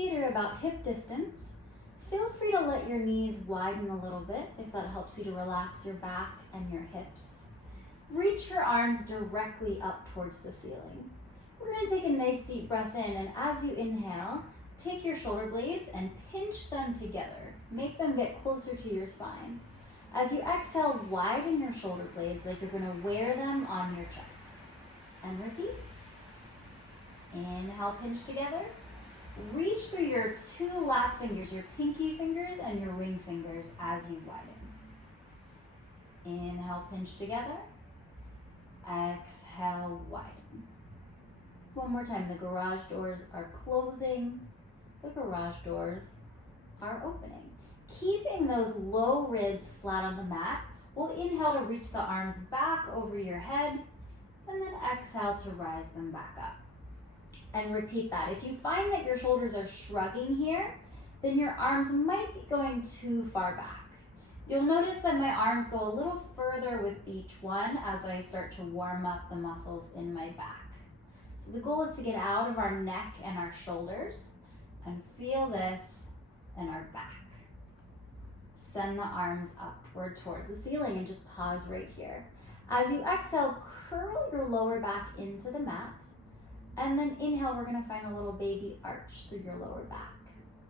feet are about hip distance. Feel free to let your knees widen a little bit if that helps you to relax your back and your hips. Reach your arms directly up towards the ceiling. We're going to take a nice deep breath in, and as you inhale, take your shoulder blades and pinch them together. Make them get closer to your spine. As you exhale, widen your shoulder blades like you're going to wear them on your chest. And repeat. Inhale, pinch together. Reach through your two last fingers, your pinky fingers and your ring fingers as you widen. Inhale, pinch together. Exhale, widen. One more time, the garage doors are closing. The garage doors are opening. Keeping those low ribs flat on the mat, we'll inhale to reach the arms back over your head, and then exhale to rise them back up. And repeat that. If you find that your shoulders are shrugging here, then your arms might be going too far back. You'll notice that my arms go a little further with each one as I start to warm up the muscles in my back. So the goal is to get out of our neck and our shoulders and feel this in our back. Send the arms upward toward the ceiling and just pause right here. As you exhale, curl your lower back into the mat. And then inhale, we're going to find a little baby arch through your lower back.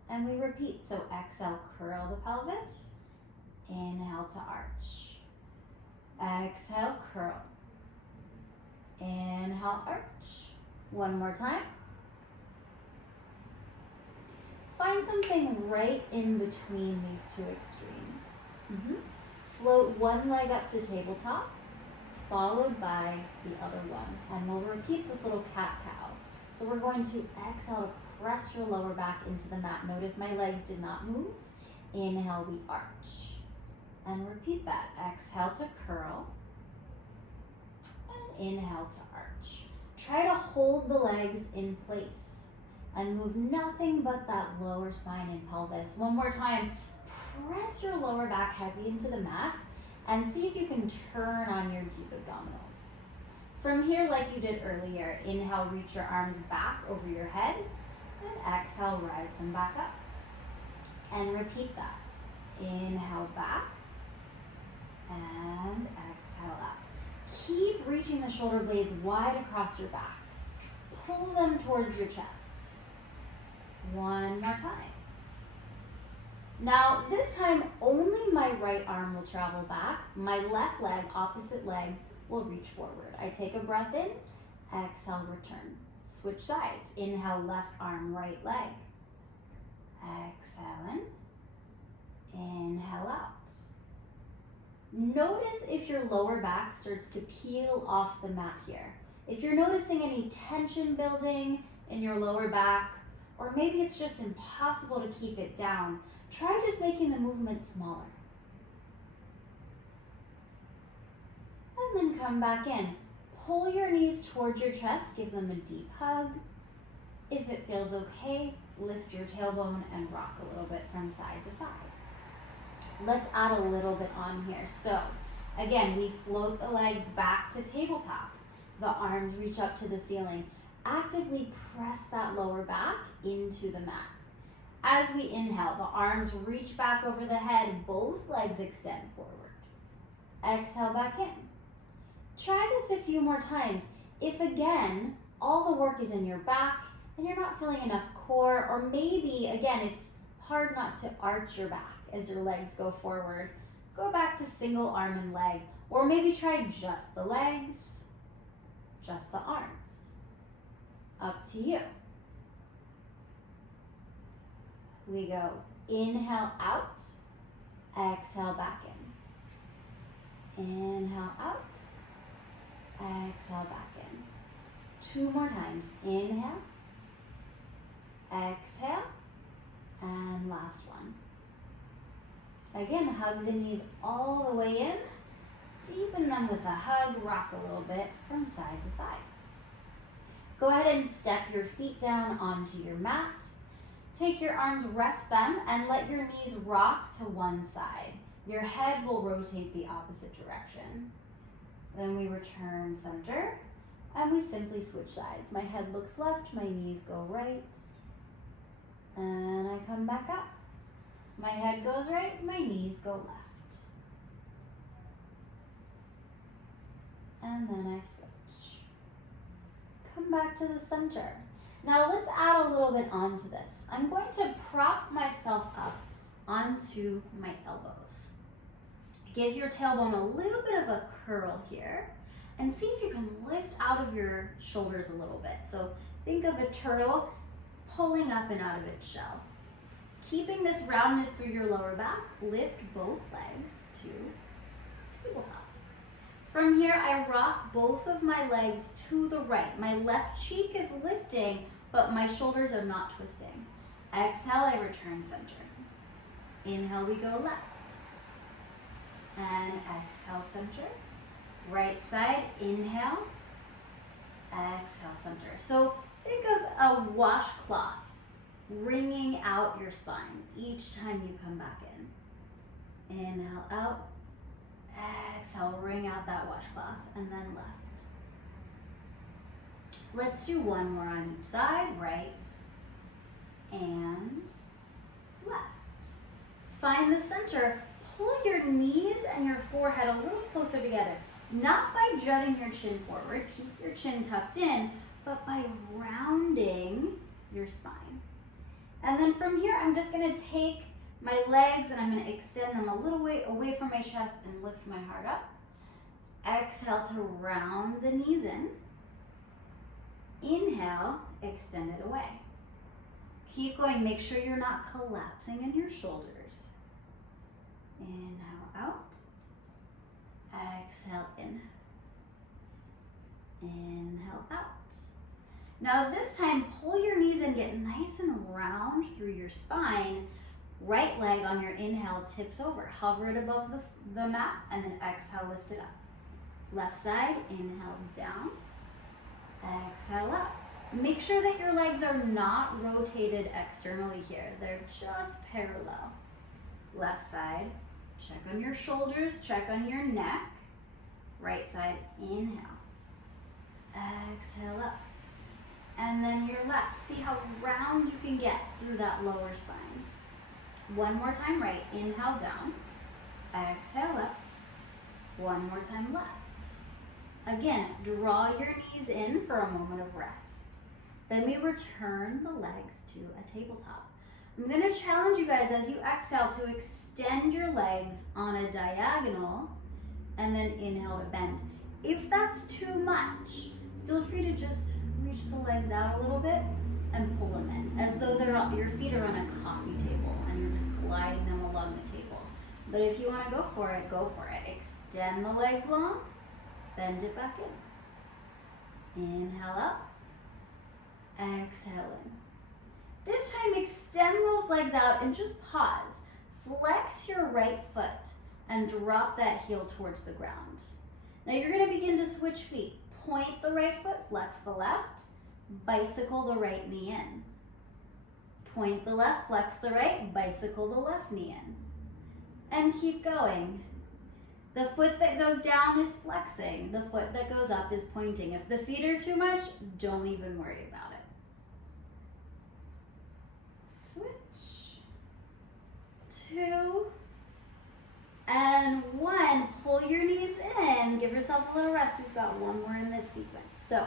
And we repeat. So exhale, curl the pelvis. Inhale to arch. Exhale, curl. Inhale, arch. One more time. Find something right in between these two extremes. Float one leg up to tabletop, followed by the other one. And we'll repeat this little cat-cow. So we're going to exhale to press your lower back into the mat. Notice my legs did not move. Inhale, we arch. And repeat that. Exhale to curl. And inhale to arch. Try to hold the legs in place and move nothing but that lower spine and pelvis. One more time. Press your lower back heavy into the mat and see if you can turn on your deep abdominals. From here, like you did earlier, inhale, reach your arms back over your head, and exhale, rise them back up. And repeat that. Inhale back, and exhale up. Keep reaching the shoulder blades wide across your back. Pull them towards your chest. One more time. Now, this time, only my right arm will travel back. My left leg, opposite leg, will reach forward. I take a breath in, exhale, return. Switch sides. Inhale, left arm, right leg. Exhale in. Inhale out. Notice if your lower back starts to peel off the mat here. If you're noticing any tension building in your lower back, or maybe it's just impossible to keep it down, try just making the movement smaller. And then come back in. Pull your knees towards your chest, give them a deep hug. If it feels okay, lift your tailbone and rock a little bit from side to side. Let's add a little bit on here. So, again, we float the legs back to tabletop. The arms reach up to the ceiling. Actively press that lower back into the mat. As we inhale, the arms reach back over the head, both legs extend forward. Exhale back in. Try this a few more times. If again, all the work is in your back and you're not feeling enough core, or maybe again, it's hard not to arch your back as your legs go forward, go back to single arm and leg, or maybe try just the legs, just the arms. Up to you. We go inhale out, exhale back in. Inhale out, exhale back in. Two more times. Inhale, exhale, and last one. Again, hug the knees all the way in. Deepen them with a hug, rock a little bit from side to side. Go ahead and step your feet down onto your mat. Take your arms, rest them, and let your knees rock to one side. Your head will rotate the opposite direction. Then we return center, and we simply switch sides. My head looks left, my knees go right, And I come back up. My head goes right, my knees go left. And then I switch. Come back to the center. Now let's add a little bit onto this. I'm going to prop myself up onto my elbows. Give your tailbone a little bit of a curl here and see if you can lift out of your shoulders a little bit. So think of a turtle pulling up and out of its shell. Keeping this roundness through your lower back, lift both legs to tabletop. From here, I rock both of my legs to the right. My left cheek is lifting, but my shoulders are not twisting. Exhale, I return center. Inhale, we go left. And exhale, center. Right side, inhale. Exhale, center. So think of a washcloth wringing out your spine each time you come back in. Inhale out. Exhale, wring out that washcloth, and then left. Let's do one more on each side, right and left. Find the center. Pull your knees and your forehead a little closer together. Not by jutting your chin forward, keep your chin tucked in, but by rounding your spine. And then from here, I'm just gonna take my legs and I'm gonna extend them a little way away from my chest and lift my heart up. Exhale to round the knees in. Inhale, extend it away. Keep going, make sure you're not collapsing in your shoulders. Inhale out. Exhale in. Inhale out. Now this time, pull your knees and get nice and round through your spine. Right leg on your inhale tips over. Hover it above the mat and then exhale, lift it up. Left side, inhale down. Exhale up. Make sure that your legs are not rotated externally here. They're just parallel. Left side, check on your shoulders, check on your neck. Right side, inhale. Exhale up. And then your left. See how round you can get through that lower spine. One more time right, inhale down. Exhale up. One more time left. Again, draw your knees in for a moment of rest. Then we return the legs to a tabletop. I'm going to challenge you guys as you exhale to extend your legs on a diagonal and then inhale to bend. If that's too much, feel free to just reach the legs out a little bit and pull them in, as though your feet are on a coffee table and you're just gliding them along the table. But if you want to go for it, go for it. Extend the legs long, bend it back in. Inhale up, exhale in. This time, extend those legs out and just pause. Flex your right foot and drop that heel towards the ground. Now you're going to begin to switch feet. Point the right foot, flex the left, bicycle the right knee in. Point the left, flex the right, bicycle the left knee in. And keep going. The foot that goes down is flexing. The foot that goes up is pointing. If the feet are too much, don't even worry about it. Switch. 2 and 1. Pull your knees in. Give yourself a little rest. We've got one more in this sequence. So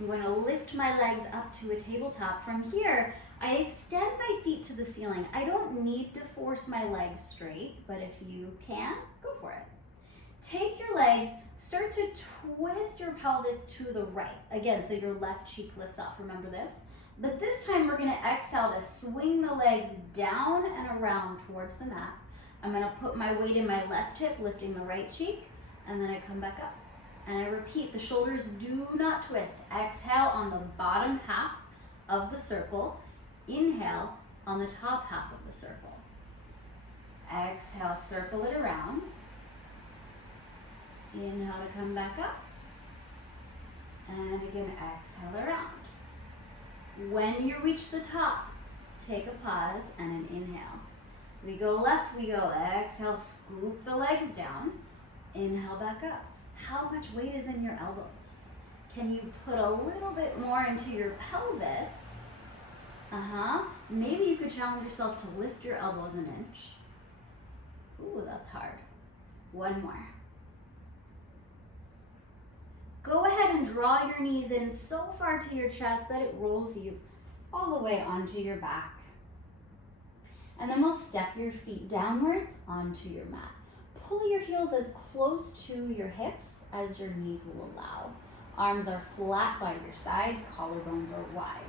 I'm going to lift my legs up to a tabletop. From here, I extend my feet to the ceiling. I don't need to force my legs straight, but if you can, go for it. Take your legs, start to twist your pelvis to the right. Again, so your left cheek lifts off, remember this? But this time we're gonna exhale to swing the legs down and around towards the mat. I'm gonna put my weight in my left hip, lifting the right cheek, and then I come back up. And I repeat, the shoulders do not twist. Exhale on the bottom half of the circle. Inhale on the top half of the circle. Exhale, circle it around. Inhale to come back up. And again, exhale around. When you reach the top, take a pause and an inhale. We go left, we go exhale, scoop the legs down. Inhale back up. How much weight is in your elbows? Can you put a little bit more into your pelvis? Maybe you could challenge yourself to lift your elbows an inch. Ooh, that's hard. One more. Go ahead and draw your knees in so far to your chest that it rolls you all the way onto your back. And then we'll step your feet downwards onto your mat. Pull your heels as close to your hips as your knees will allow. Arms are flat by your sides, collarbones are wide.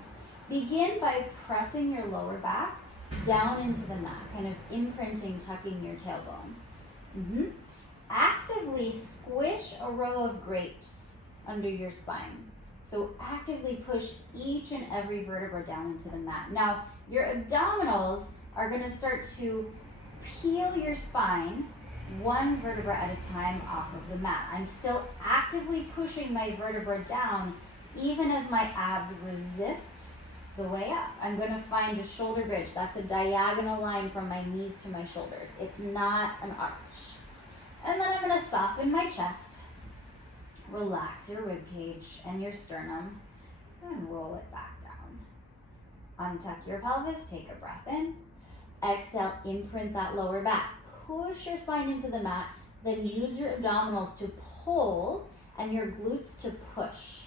Begin by pressing your lower back down into the mat, kind of imprinting, tucking your tailbone. Actively squish a row of grapes under your spine. So actively push each and every vertebra down into the mat. Now, your abdominals are going to start to peel your spine one vertebra at a time off of the mat. I'm still actively pushing my vertebra down even as my abs resist the way up. I'm going to find a shoulder bridge. That's a diagonal line from my knees to my shoulders. It's not an arch. And then I'm going to soften my chest, relax your rib cage and your sternum, and roll it back down. Untuck your pelvis, take a breath in. Exhale, imprint that lower back. Push your spine into the mat, then use your abdominals to pull and your glutes to push.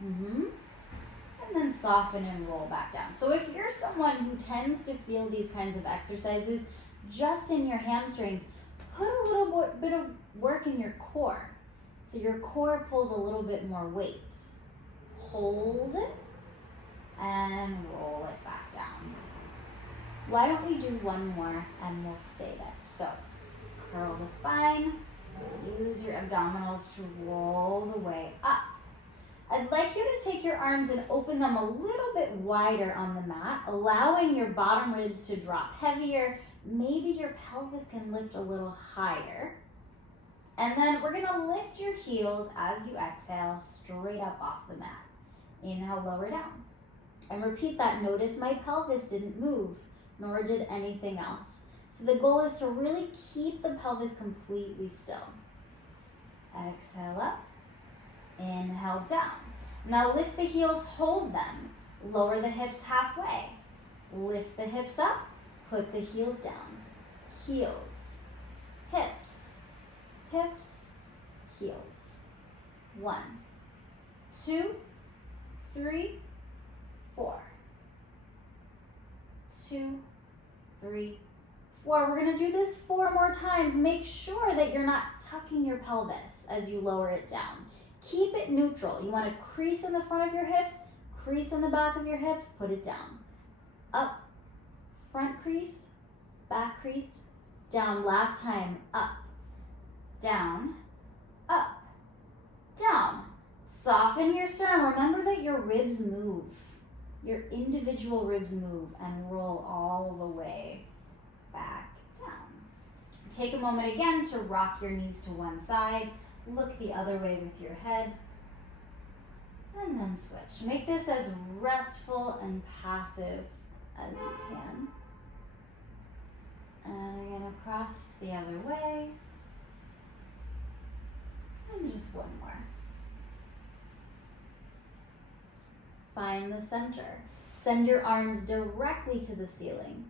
And then soften and roll back down. So if you're someone who tends to feel these kinds of exercises just in your hamstrings, put a little bit of work in your core. So your core pulls a little bit more weight. Hold it and roll it back down. Why don't we do one more and we'll stay there. So curl the spine, use your abdominals to roll the way up. I'd like you to take your arms and open them a little bit wider on the mat, allowing your bottom ribs to drop heavier. Maybe your pelvis can lift a little higher. And then we're gonna lift your heels as you exhale straight up off the mat. Inhale, lower down. And repeat that. Notice my pelvis didn't move, nor did anything else. So the goal is to really keep the pelvis completely still. Exhale up. Inhale down. Now lift the heels, hold them. Lower the hips halfway. Lift the hips up, put the heels down. Heels, hips, hips, heels. 1, 2, 3, 4. 2, 3, 4. We're going to do this 4 more times. Make sure that you're not tucking your pelvis as you lower it down. Keep it neutral. You want to crease in the front of your hips, crease in the back of your hips, put it down. Up, front crease, back crease, down. Last time, up, down, up, down. Soften your sternum. Remember that your ribs move. Your individual ribs move and roll all the way back down. Take a moment again to rock your knees to one side. Look the other way with your head. And then switch. Make this as restful and passive as you can. And again, across the other way. And just one more. Find the center. Send your arms directly to the ceiling.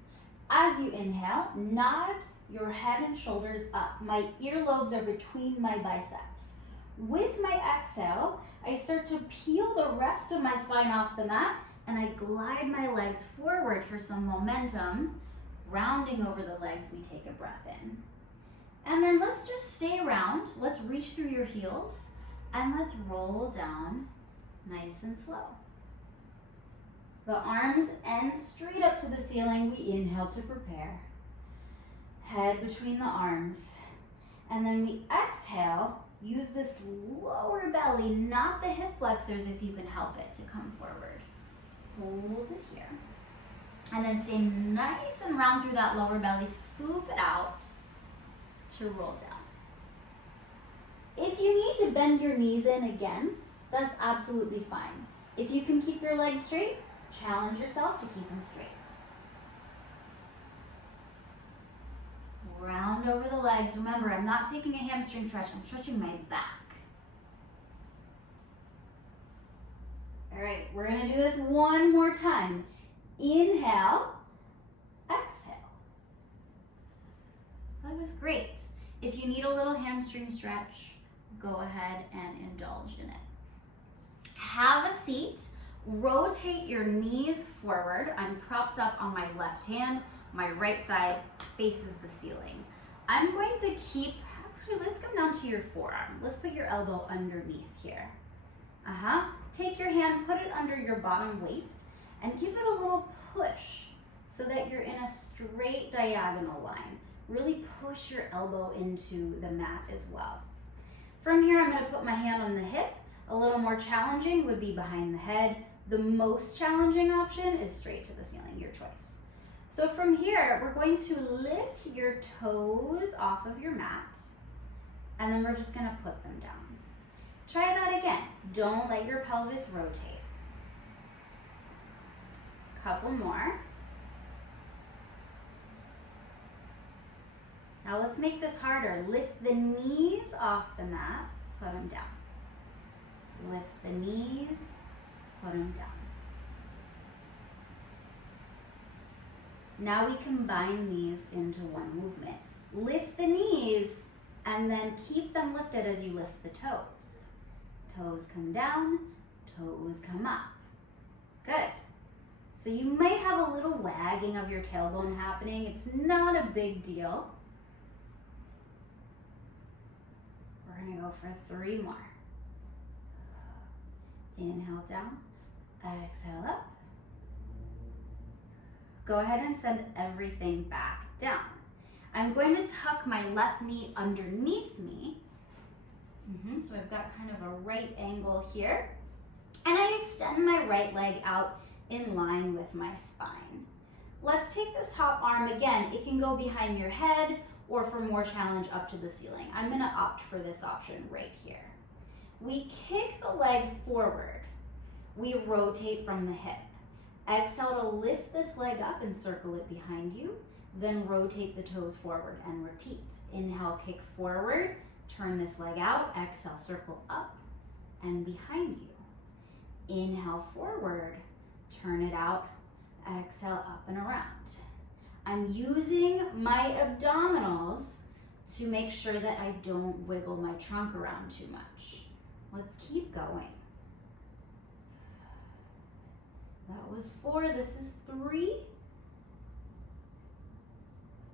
As you inhale, nod your head and shoulders up. My earlobes are between my biceps. With my exhale, I start to peel the rest of my spine off the mat and I glide my legs forward for some momentum. Rounding over the legs, we take a breath in. And then let's just stay around. Let's reach through your heels and let's roll down nice and slow. The arms end straight up to the ceiling. We inhale to prepare. Head between the arms. And then we exhale. Use this lower belly, not the hip flexors if you can help it, to come forward. Hold it here. And then stay nice and round through that lower belly. Scoop it out to roll down. If you need to bend your knees in again, that's absolutely fine. If you can keep your legs straight, challenge yourself to keep them straight. Round over the legs. Remember, I'm not taking a hamstring stretch. I'm stretching my back. All right, we're gonna do this one more time. Inhale, exhale. That was great. If you need a little hamstring stretch, go ahead and indulge in it. Have a seat. Rotate your knees forward. I'm propped up on my left hand. My right side faces the ceiling. I'm going to keep, actually let's come down to your forearm. Let's put your elbow underneath here. Take your hand, put it under your bottom waist, and give it a little push so that you're in a straight diagonal line. Really push your elbow into the mat as well. From here, I'm gonna put my hand on the hip. A little more challenging would be behind the head. The most challenging option is straight to the ceiling, your choice. So from here, we're going to lift your toes off of your mat, and then we're just gonna put them down. Try that again. Don't let your pelvis rotate. Couple more. Now let's make this harder. Lift the knees off the mat, put them down. Lift the knees, put them down. Now we combine these into one movement. Lift the knees and then keep them lifted as you lift the toes. Toes come down, toes come up. Good. So you might have a little wagging of your tailbone happening. It's not a big deal. We're gonna go for 3 more. Inhale down, exhale up. Go ahead and send everything back down. I'm going to tuck my left knee underneath me. So I've got kind of a right angle here. And I extend my right leg out in line with my spine. Let's take this top arm again. It can go behind your head or for more challenge up to the ceiling. I'm gonna opt for this option right here. We kick the leg forward. We rotate from the hip. Exhale to lift this leg up and circle it behind you. Then rotate the toes forward and repeat. Inhale, kick forward. Turn this leg out. Exhale, circle up and behind you. Inhale forward. Turn it out. Exhale up and around. I'm using my abdominals to make sure that I don't wiggle my trunk around too much. Let's keep going. That was 4, this is 3.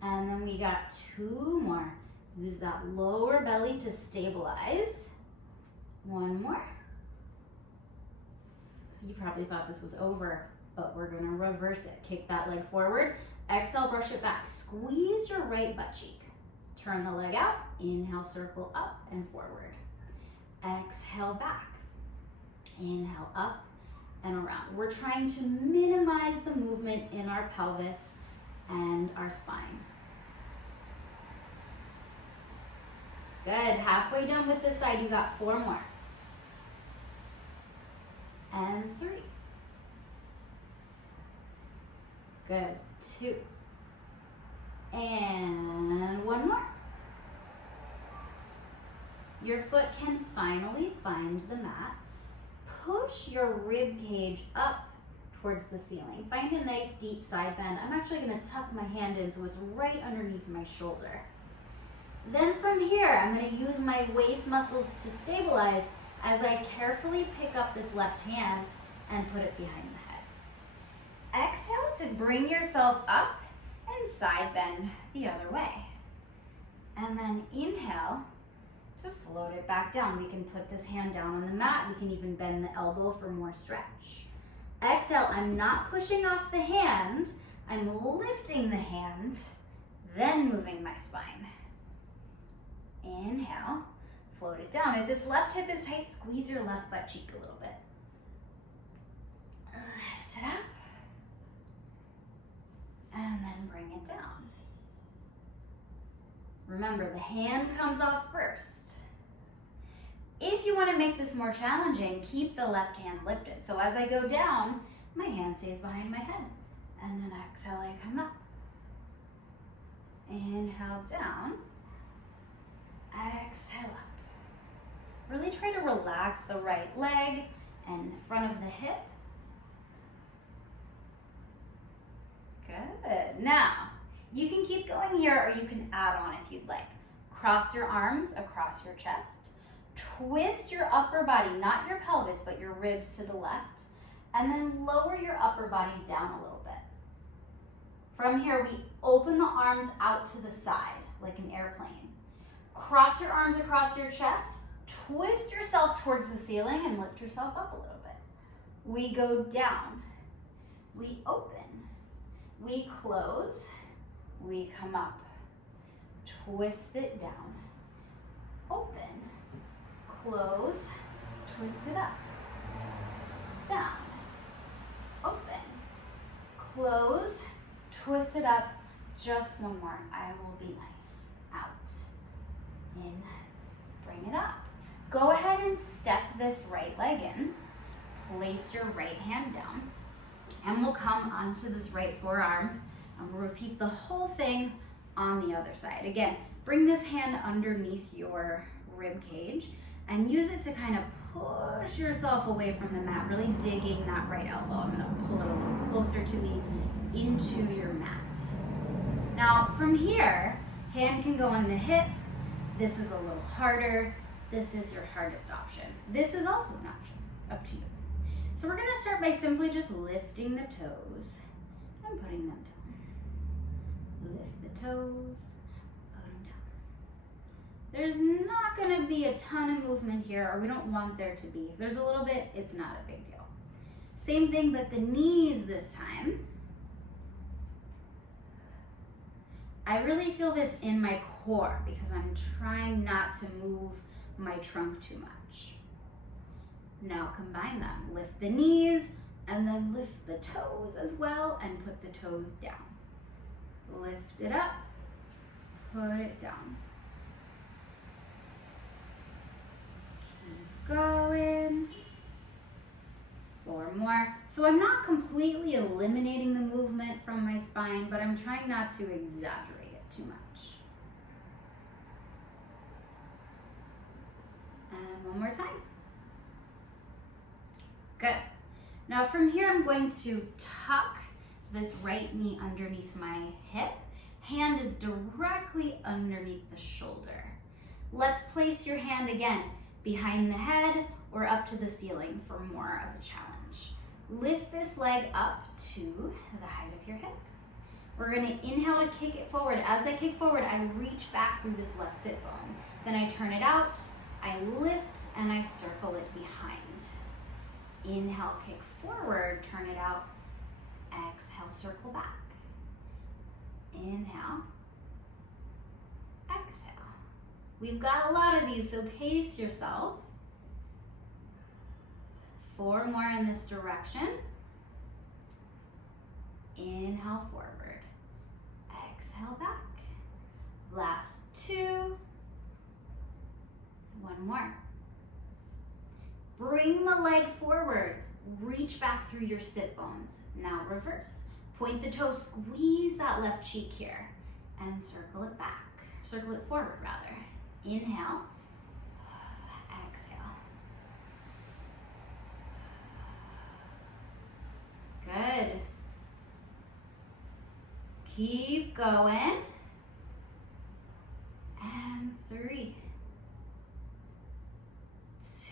And then we got 2 more. Use that lower belly to stabilize. 1 more. You probably thought this was over, but we're gonna reverse it. Kick that leg forward. Exhale, brush it back. Squeeze your right butt cheek. Turn the leg out. Inhale, circle up and forward. Exhale, back. Inhale, up and around. We're trying to minimize the movement in our pelvis and our spine. Good, halfway done with this side, you got 4 more. And 3. Good, 2. And 1 more. Your foot can finally find the mat. Push your rib cage up towards the ceiling. Find a nice deep side bend. I'm actually gonna tuck my hand in so it's right underneath my shoulder. Then from here, I'm gonna use my waist muscles to stabilize as I carefully pick up this left hand and put it behind the head. Exhale to bring yourself up and side bend the other way. And then inhale to float it back down. We can put this hand down on the mat. We can even bend the elbow for more stretch. Exhale, I'm not pushing off the hand. I'm lifting the hand, then moving my spine. Inhale, float it down. If this left hip is tight, squeeze your left butt cheek a little bit. Lift it up. And then bring it down. Remember, the hand comes off first. If you want to make this more challenging, keep the left hand lifted. So as I go down, my hand stays behind my head. And then exhale, I come up. Inhale down. Exhale up. Really try to relax the right leg and front of the hip. Good. Now, you can keep going here or you can add on if you'd like. Cross your arms across your chest. Twist your upper body, not your pelvis, but your ribs to the left. And then lower your upper body down a little bit. From here, we open the arms out to the side, like an airplane. Cross your arms across your chest. Twist yourself towards the ceiling and lift yourself up a little bit. We go down. We open. We close. We come up. Twist it down. Open. Close. Twist it up. Down. Open. Close. Twist it up. Just one more. I will be nice. Out. In. Bring it up. Go ahead and step this right leg in. Place your right hand down. And we'll come onto this right forearm. And we'll repeat the whole thing on the other side. Again, bring this hand underneath your rib cage and use it to kind of push yourself away from the mat, really digging that right elbow. I'm gonna pull it a little closer to me into your mat. Now from here, hand can go on the hip. This is a little harder. This is your hardest option. This is also an option, up to you. So we're gonna start by simply just lifting the toes and putting them down. Lift the toes, put them down. There's not gonna be a ton of movement here, or we don't want there to be. If there's a little bit, it's not a big deal. Same thing, but the knees this time. I really feel this in my core because I'm trying not to move my trunk too much. Now combine them. Lift the knees and then lift the toes as well and put the toes down. Lift it up, put it down. Keep going. 4 more. So I'm not completely eliminating the movement from my spine, but I'm trying not to exaggerate it too much. And one more time. Good. Now from here, I'm going to tuck this right knee underneath my hip. Hand is directly underneath the shoulder. Let's place your hand again behind the head or up to the ceiling for more of a challenge. Lift this leg up to the height of your hip. We're gonna inhale to kick it forward. As I kick forward, I reach back through this left sit bone. Then I turn it out, I lift, and I circle it behind. Inhale, kick forward, turn it out. Exhale, circle back. Inhale, exhale. We've got a lot of these, so pace yourself. 4 more in this direction. Inhale forward. Exhale back. Last 2. 1 more. Bring the leg forward. Reach back through your sit bones. Now reverse. Point the toes, squeeze that left cheek here, and circle it back. Circle it forward, rather. Inhale. Exhale. Good. Keep going. And 3,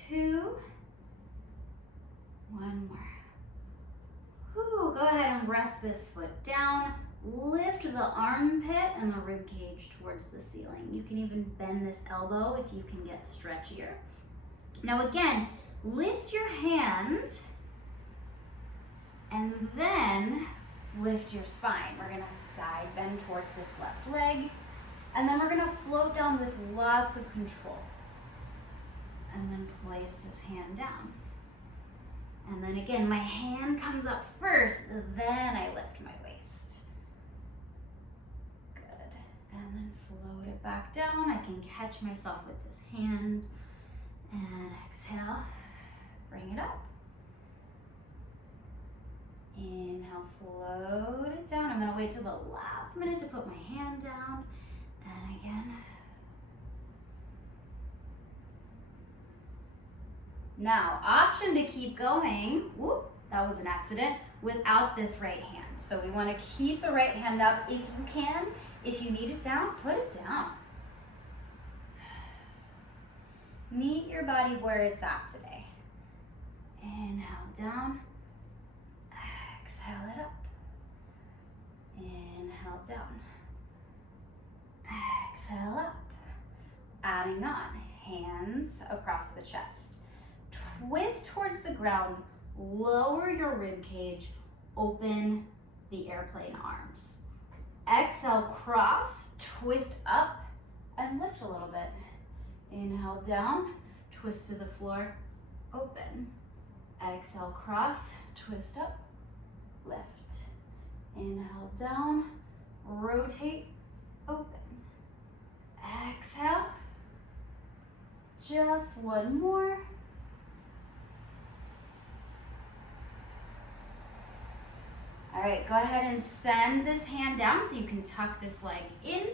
2, 1 more. Whew, go ahead and rest this foot down. Lift the armpit and the rib cage towards the ceiling. You can even bend this elbow if you can get stretchier. Now again, lift your hand and then lift your spine. We're gonna side bend towards this left leg, and then we're gonna float down with lots of control. And then place this hand down. And then again, my hand comes up first, then I lift my waist. Good. And then float it back down. I can catch myself with this hand. And exhale, bring it up. Inhale, float it down. I'm gonna wait till the last minute to put my hand down. And again. Now, option to keep going, whoop, that was an accident, without this right hand. So we want to keep the right hand up if you can. If you need it down, put it down. Meet your body where it's at today. Inhale down, exhale it up. Inhale down, exhale up. Adding on, hands across the chest. Twist towards the ground, lower your rib cage, open the airplane arms. Exhale, cross, twist up, and lift a little bit. Inhale down, twist to the floor, open. Exhale, cross, twist up, lift. Inhale down, rotate, open. Exhale, just one more. All right, go ahead and send this hand down so you can tuck this leg in